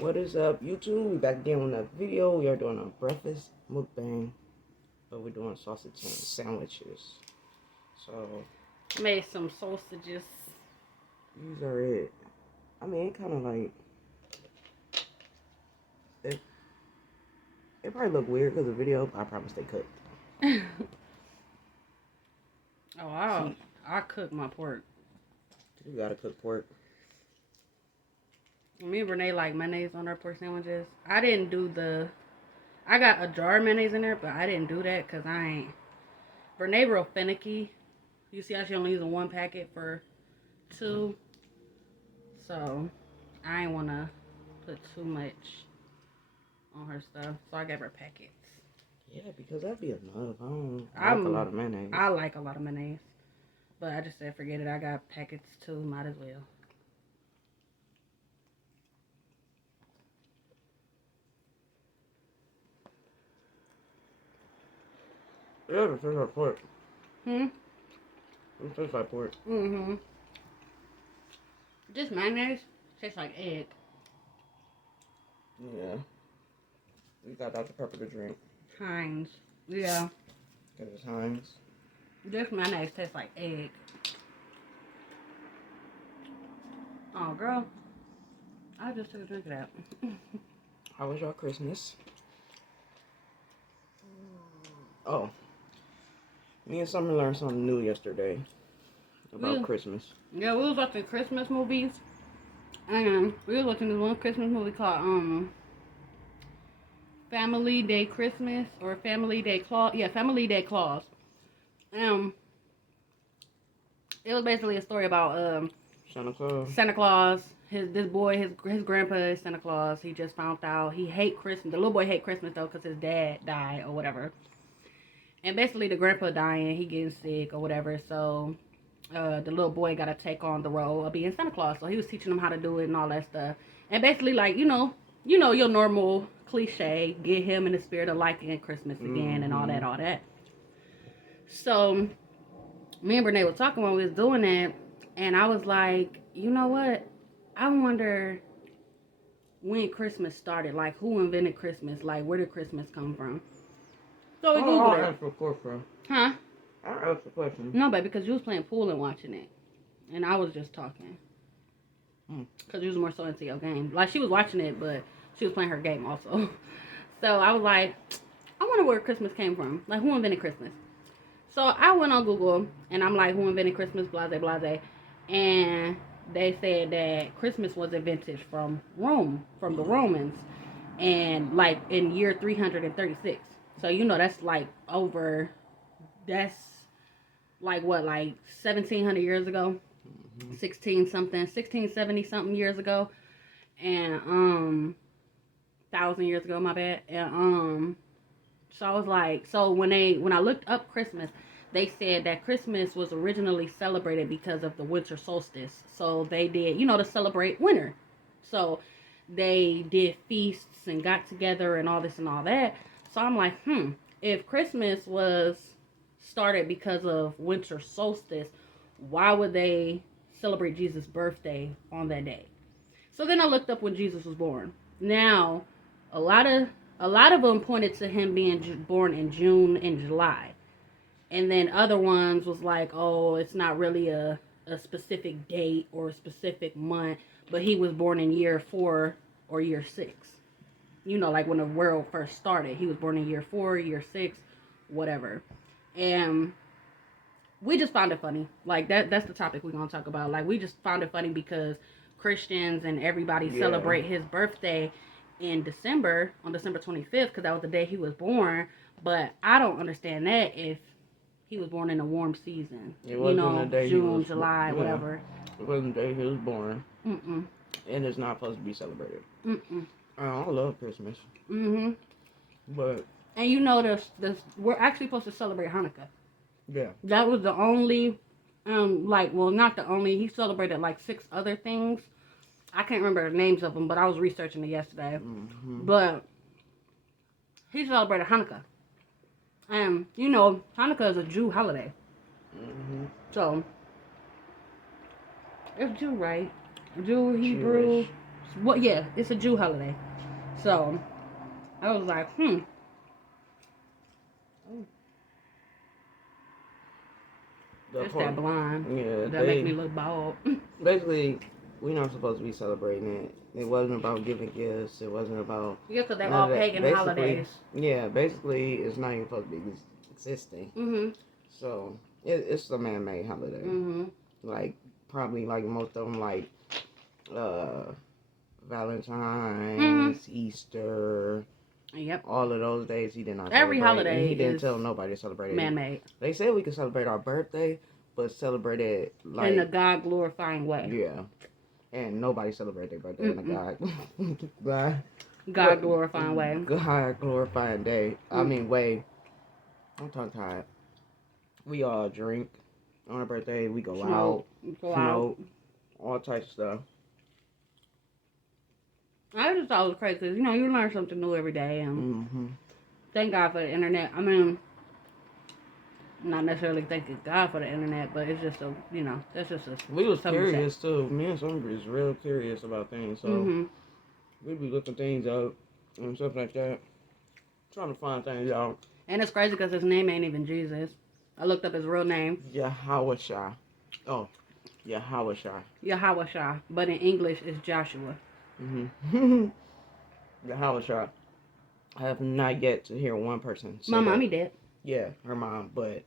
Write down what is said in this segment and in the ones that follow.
What is up, YouTube? We back again with another video. We are doing a breakfast mukbang, but we're doing sausage and sandwiches. So Made some sausages. these are it. I mean, it kind of like it probably look weird because of the video, but I promise they cooked. I cook my pork. You gotta cook pork. Me and Renee like mayonnaise on our pork sandwiches. I didn't do I got a jar of mayonnaise in there, but I didn't do that because I ain't. Renee real finicky. You see how she only using one packet for two. So I ain't want to put too much on her stuff. So I gave her packets. Yeah, because that'd be enough. I don't like a lot of mayonnaise. I like a lot of mayonnaise. But I just said forget it. I got packets too. Might as well. Yeah, it tastes like pork. It tastes like pork. This mayonnaise tastes like egg. Yeah. We got Dr. Pepper to drink. Heinz. Yeah. Because it's Heinz. This mayonnaise tastes like egg. Oh, girl. I just took a drink of that. How was your Christmas? Oh. Me and Summer learned something new yesterday about Christmas. Yeah, we was watching Christmas movies. And we was watching this one Christmas movie called Family Day Christmas or Family Day Claus. Yeah, Family Day Claus. It was basically a story about Santa Claus. Santa Claus. This boy, his grandpa is Santa Claus. He just found out he hate Christmas. The little boy hate Christmas though because his dad died or whatever. And basically the grandpa dying, he getting sick or whatever. So the little boy got to take on the role of being Santa Claus. So he was teaching him how to do it and all that stuff. And basically like you know your normal cliche, get him in the spirit of liking Christmas again and all that. So me and Renee were talking when we was doing that, and I was like, you know what? I wonder when Christmas started. Like, who invented Christmas? Like, where did Christmas come from? So we Googled it. I asked the question. Huh? I asked the question. No, but because you was playing pool and watching it, and I was just talking. Because you was more so into your game. Like, she was watching it, but she was playing her game also. So I was like, I wonder where Christmas came from. Like, who invented Christmas? So I went on Google, and I'm like, who invented Christmas, blase, blase. And they said that Christmas was invented from Rome, from the Romans. And, like, in year 336. So, you know, that's, like, that's, like, what, like, 1,700 years ago? 1670-something years ago. And, 1,000 years ago, my bad. And, so I was like, so when I looked up Christmas, they said that Christmas was originally celebrated because of the winter solstice. So they did, to celebrate winter. So they did feasts and got together and all this and all that. So I'm like, if Christmas was started because of winter solstice, why would they celebrate Jesus' birthday on that day? So then I looked up when Jesus was born. Now, a lot of them pointed to him being born in June and July. And then other ones was like, oh, it's not really a specific date or a specific month, but he was born in year 4 or year 6. Like when the world first started. He was born in year 4, year 6, whatever. And we just found it funny. Like, that's the topic we're going to talk about. Like, we just found it funny because Christians and everybody celebrate his birthday in December, on December 25th, because that was the day he was born. But I don't understand that if he was born in a warm season. The day June, July, whatever. It wasn't the day he was born. And it's not supposed to be celebrated. I love Christmas. But... And we're actually supposed to celebrate Hanukkah. Yeah. That was the only, not the only, he celebrated like 6 other things. I can't remember the names of them, but I was researching it yesterday. But he celebrated Hanukkah. And, Hanukkah is a Jew holiday. So, it's Jew, right? Jew, Hebrew, What? Yeah, it's a Jew holiday. So I was like, it's that blind. Yeah, That make me look bald. basically, we're not supposed to be celebrating it. It wasn't about giving gifts. It wasn't about Yeah, because they're all pagan holidays. Yeah, basically, it's not even supposed to be existing. Mhm. So it's a man-made holiday. Mhm. Like probably like most of them like Valentine's, Easter. Yep. All of those days he did not Every celebrate. holiday And he didn't is tell nobody to celebrate it. Man-made. They said we could celebrate our birthday, but celebrate it like in a God glorifying way. Yeah. And nobody celebrate their birthday in a God glorifying way. God glorifying day. I mean way. I'm tongue tied. We all drink on our birthday. We go out, smoke, all types of stuff. I just thought it was crazy because, you know, you learn something new every day. And thank God for the internet. I mean, not necessarily thanking God for the internet, but it's just a, you know, that's just a... We was curious, too. Me and Sombra is real curious about things. So, we be looking things up and stuff like that. Trying to find things out. And it's crazy because his name ain't even Jesus. I looked up his real name. Yahawashah. Oh, Yahawashah. Yahawashah. But in English, it's Joshua. Yahawashah. I have not yet to hear one person say My mommy did. Yeah, her mom. But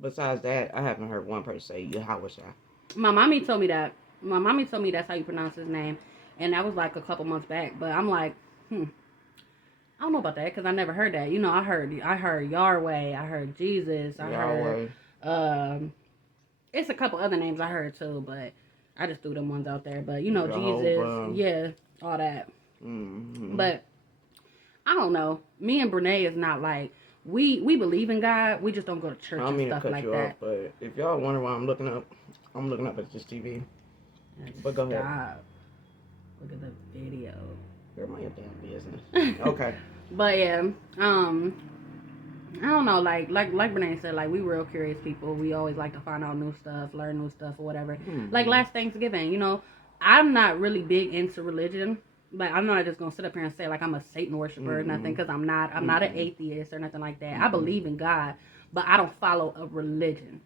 besides that, I haven't heard one person say Yahawashah. My mommy told me that. My mommy told me that's how you pronounce his name. And that was like a couple months back. But I'm like, I don't know about that because I never heard that. You know, I heard Yahweh, I heard Jesus, I heard it's a couple other names I heard too, but I just threw them ones out there. But you know, Jesus, yeah, all that. But I don't know. Me and Brene is not like we believe in God. We just don't go to church and stuff like that. Off, but if y'all wonder why I'm looking up at this TV. But go ahead. Look at the video. You're my damn business. Okay. But yeah, I don't know, like Brene said, like we real curious people. We always like to find out new stuff, learn new stuff or whatever. Like last Thanksgiving, you know, I'm not really big into religion. Like I'm not just gonna sit up here and say like I'm a Satan worshiper or nothing, because I'm not. I'm not an atheist or nothing like that. I believe in God, but I don't follow a religion.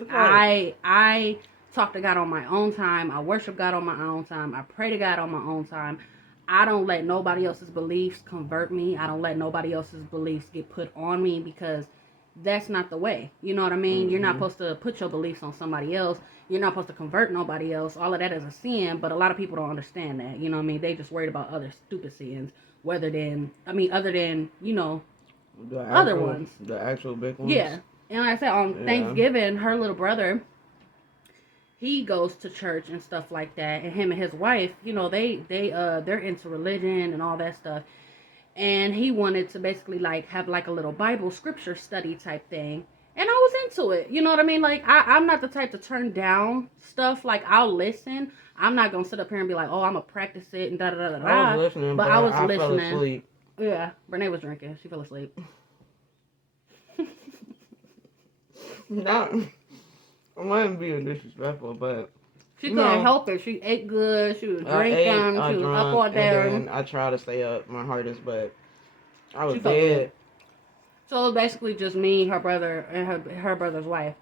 Okay. I talk to God on my own time. I worship God on my own time. I pray to God on my own time. I don't let nobody else's beliefs convert me. I don't let nobody else's beliefs get put on me, because that's not the way. You know what I mean? You're not supposed to put your beliefs on somebody else. You're not supposed to convert nobody else. All of that is a sin, but a lot of people don't understand that. You know what I mean? They just worried about other stupid sins, other than, you know, other ones. The actual big ones? Yeah. And like I said, on Thanksgiving, her little brother, he goes to church and stuff like that, and him and his wife, you know, they're into religion and all that stuff. And he wanted to basically like have like a little Bible scripture study type thing. And I was into it. You know what I mean? Like I'm not the type to turn down stuff. Like I'll listen. I'm not gonna sit up here and be like, oh, I'm gonna practice it and da da da da. I was listening, but I was listening. Fell asleep. Yeah, Brene was drinking. She fell asleep. Not. I wasn't being disrespectful, but she couldn't help it. She ate good. She was drinking. She was up all day. And I tried to stay up my hardest, but I was dead. So it was basically just me, her brother, and her brother's wife.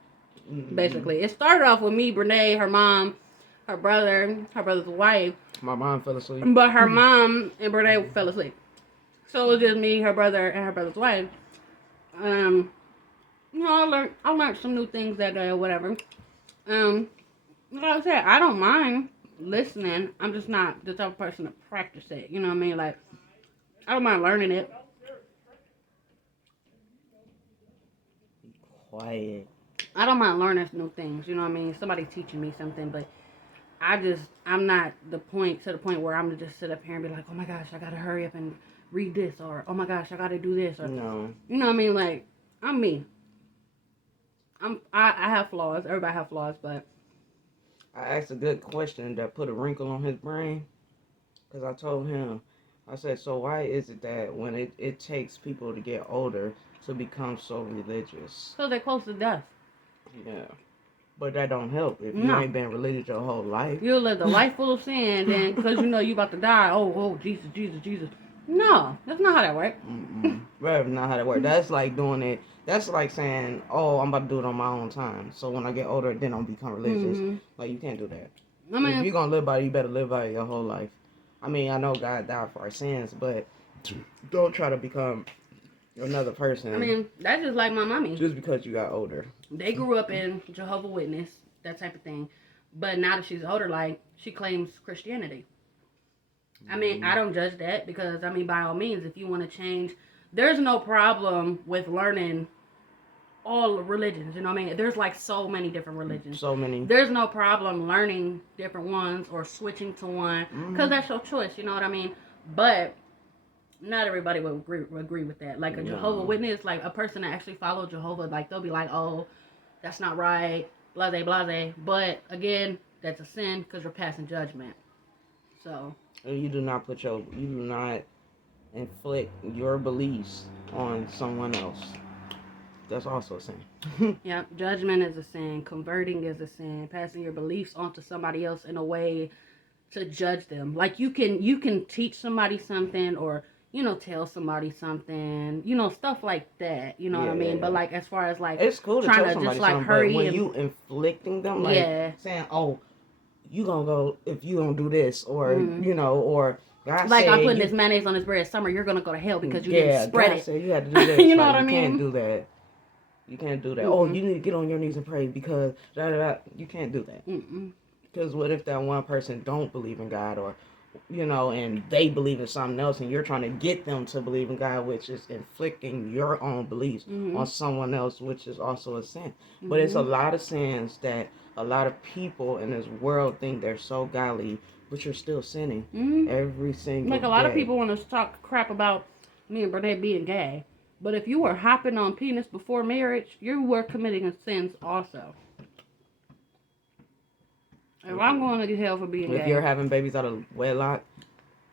Basically, it started off with me, Brene, her mom, her brother, her brother's wife. My mom fell asleep. But her mom and Brene fell asleep. So it was just me, her brother, and her brother's wife. You know, I learned some new things that day or whatever. Like I said, I don't mind listening. I'm just not the type of person to practice it. You know what I mean? Like, I don't mind learning it. Be quiet. I don't mind learning new things. You know what I mean? Somebody teaching me something, but I'm not to the point where I'm to just sit up here and be like, oh my gosh, I gotta hurry up and read this, or oh my gosh, I gotta do this, or no. You know what I mean? Like, I'm me. I have flaws. Everybody have flaws, but I asked a good question that put a wrinkle on his brain, because I told him, I said, so why is it that when it takes people to get older to become so religious? So they're close to death. Yeah. But that don't help. If you ain't been religious your whole life. You'll live a life full of sin, then because you know you about to die, oh, Jesus, Jesus, Jesus. No, that's not how that works. That's not how that works. That's like doing it. That's like saying, oh, I'm about to do it on my own time. So when I get older, then I'll become religious. Like, you can't do that. I mean, if you're going to live by it, you better live by it your whole life. I mean, I know God died for our sins, but don't try to become another person. I mean, that's just like my mommy. Just because you got older. They grew up in Jehovah's Witness, that type of thing. But now that she's older, like, she claims Christianity. I mean, I don't judge that because, I mean, by all means, if you want to change, there's no problem with learning all religions, you know what I mean? There's like so many different religions. So many. There's no problem learning different ones or switching to one because that's your choice, you know what I mean? But not everybody would agree with that. Like a Jehovah's Witness, like a person that actually follows Jehovah, like they'll be like, oh, that's not right, blase, blase. But again, that's a sin because you're passing judgment. So. You do not inflict your beliefs on someone else. That's also a sin. Yeah, judgment is a sin. Converting is a sin. Passing your beliefs onto somebody else in a way to judge them. Like you can teach somebody something or, you know, tell somebody something, you know, stuff like that. You know what I mean? Yeah. But like as far as like it's cool to tell somebody just like something, hurry but when and, you inflicting them, like saying, oh, you gonna go if you don't do this, or you know, or God like said I'm putting this mayonnaise on this bread, Summer, you're gonna go to hell because you didn't spread God it. Said you had to do this. You know like, what I mean? You can't do that. You can't do that. Oh, you need to get on your knees and pray because you can't do that. Because what if that one person don't believe in God, or you know, and they believe in something else, and you're trying to get them to believe in God, which is inflicting your own beliefs on someone else, which is also a sin. But it's a lot of sins that a lot of people in this world think they're so godly, but you're still sinning every single day. Like a lot of people want to talk crap about me and Bernette being gay. But if you were hopping on penis before marriage, you were committing sins also. If I'm going to hell for being gay. If you're having babies out of wedlock,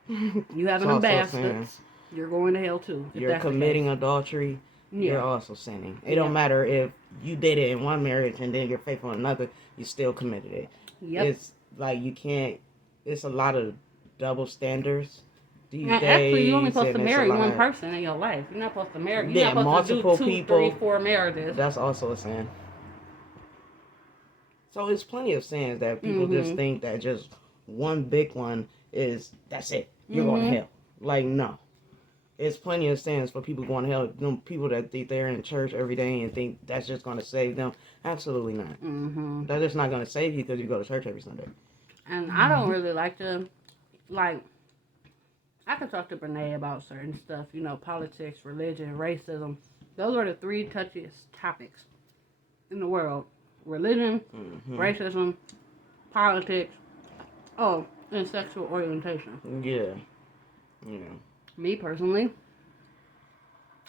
you having them bastards, you're going to hell too. You're committing adultery, you're also sinning. It don't matter if you did it in one marriage and then you're faithful in another, you still committed it. Yep. It's like you can't, it's a lot of double standards. These days, actually, you're only supposed to marry one person in your life. You're not supposed to marry. You're not supposed to do 2, 3, 4 marriages. That's also a sin. So it's plenty of sins that people just think that just one big one is that's it. You're going to hell. Like no, it's plenty of sins for people going to hell. Them people that think they're in church every day and think that's just going to save them. Absolutely not. That's just not going to save you because you go to church every Sunday. And I don't really like to like. I could talk to Brene about certain stuff, you know, politics, religion, racism. Those are the 3 touchiest topics in the world. Religion, racism, politics, and sexual orientation. Yeah. Me personally,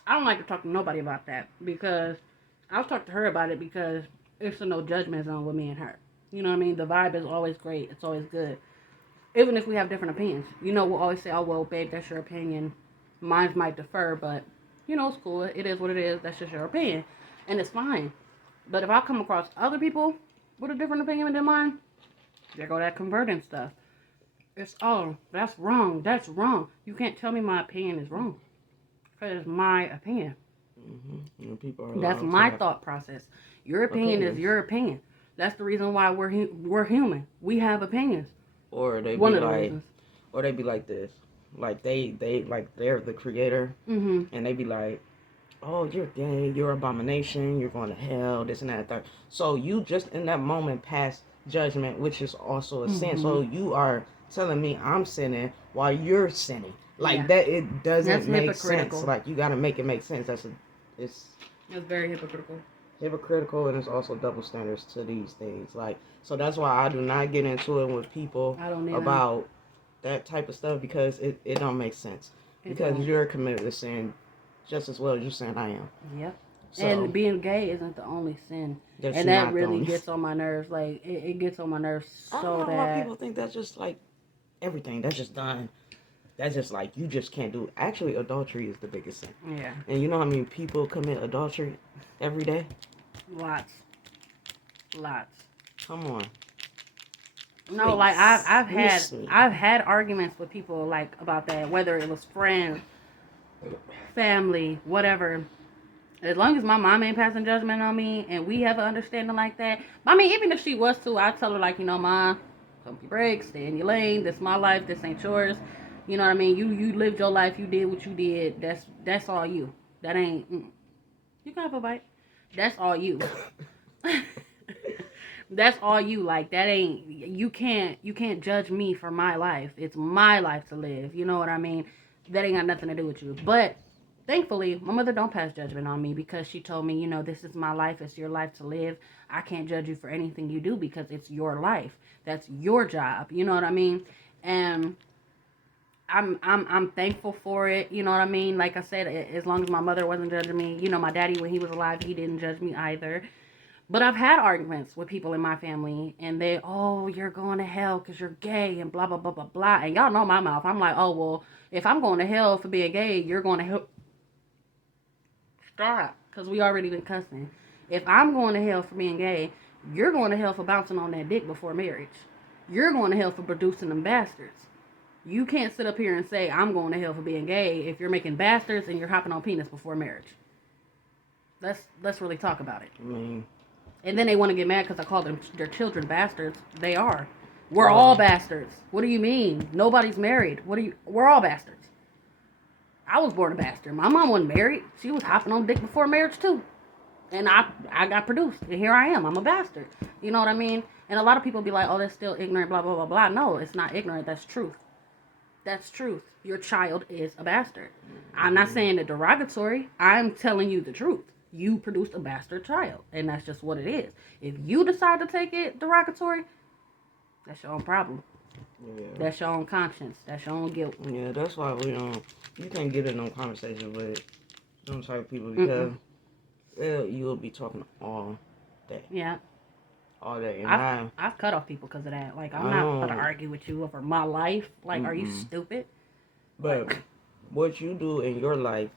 I don't like to talk to nobody about that because I'll talk to her about it because it's a no judgment zone with me and her. You know what I mean? The vibe is always great. It's always good. Even if we have different opinions. You know, we'll always say, oh, well, babe, that's your opinion. Mine might differ, but, you know, it's cool. It is what it is. That's just your opinion. And it's fine. But if I come across other people with a different opinion than mine, there go that converting stuff. It's, oh, that's wrong. That's wrong. You can't tell me my opinion is wrong. Because it's my opinion. That's my thought process. Your opinion is your opinion. That's the reason why we're human. We have opinions. Or they be like this, like they like they're the creator, and they be like, oh, you're gay, you're an abomination, you're going to hell, this and that, and that. So you just in that moment pass judgment, which is also a sin. So you are telling me I'm sinning while you're sinning, like that. It doesn't make sense. Like you got to make it make sense. It's very hypocritical. Hypocritical, and it's also double standards to these things. Like, so that's why I do not get into it with people about that type of stuff because it don't make sense. Because you're committed to sin just as well as you're saying I am. Yep. So, and being gay isn't the only sin. And that really gets on my nerves. Like, it gets on my nerves so bad. I don't know why people think that's just like everything. That's just done. That's just like, you just can't do it. Actually, adultery is the biggest sin. Yeah. And you know how many people commit adultery every day? Lots. Come on. No, like I've had arguments with people like about that, whether it was friends, family, whatever. As long as my mom ain't passing judgment on me and we have an understanding like that. I mean, even if she was to, I'd tell her like, Mom, pump your brakes, stay in your lane. This is my life. This ain't yours. You know what I mean? You lived your life. You did what you did. That's all you. That ain't. You can have a bite. That's all you. That's all you. Like that ain't. You can't judge me for my life. It's my life to live. You know what I mean? That ain't got nothing to do with you. But thankfully, my mother don't pass judgment on me because she told me, this is my life. It's your life to live. I can't judge you for anything you do because it's your life. That's your job. You know what I mean? And I'm thankful for it. You know what I mean? Like I said, as long as my mother wasn't judging me, my daddy, when he was alive, he didn't judge me either. But I've had arguments with people in my family, and you're going to hell because you're gay and blah, blah, blah, blah, blah. And y'all know my mouth. I'm like, oh, well, if I'm going to hell for being gay, you're going to hell. Stop, because we already been cussing. If I'm going to hell for being gay, you're going to hell for bouncing on that dick before marriage. You're going to hell for producing them bastards. You can't sit up here and say, I'm going to hell for being gay if you're making bastards and you're hopping on penis before marriage. Let's really talk about it. And then they want to get mad because I call their children bastards. They are. We're all bastards. What do you mean? Nobody's married. We're all bastards. I was born a bastard. My mom wasn't married. She was hopping on dick before marriage too. And I got produced. And here I am. I'm a bastard. You know what I mean? And a lot of people be like, oh, that's still ignorant, blah, blah, blah, blah. No, it's not ignorant. That's truth. That's truth. Your child is a bastard. I'm not saying it derogatory. I'm telling you the truth. You produced a bastard child. And that's just what it is. If you decide to take it derogatory, that's your own problem. Yeah. That's your own conscience. That's your own guilt. Yeah, that's why you can't get in no conversation with them type of people because you'll be talking all day. Yeah. All day. And I've cut off people because of that. Like, I'm not going to argue with you over my life. Like, are you stupid? But what you do in your life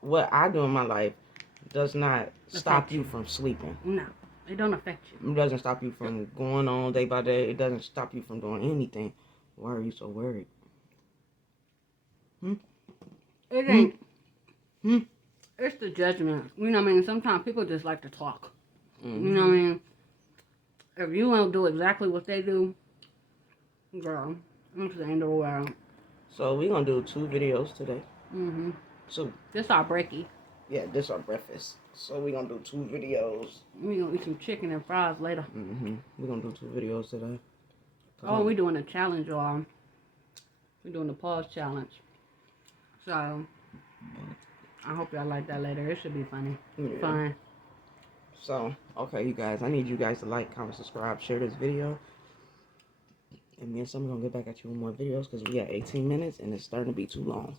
what I do in my life does not stop you from sleeping. No, it don't affect you. It doesn't stop you from going on day by day. It doesn't stop you from doing anything. Why are you so worried? It ain't. It's the judgment. You know what I mean? Sometimes people just like to talk. You know what I mean? If you don't do exactly what they do, girl, it's the end of the world. So we're going to do 2 videos today. So this our breakie. Yeah, this our breakfast. So we're going to do 2 videos. We're going to eat some chicken and fries later. We're going to do 2 videos today. Oh, we're doing a challenge, y'all. We're doing the pause challenge. So, I hope y'all like that later. It should be funny. Yeah. Fun. So, okay, you guys. I need you guys to like, comment, subscribe, share this video. And me and Summer going to get back at you with more videos because we got 18 minutes and it's starting to be too long.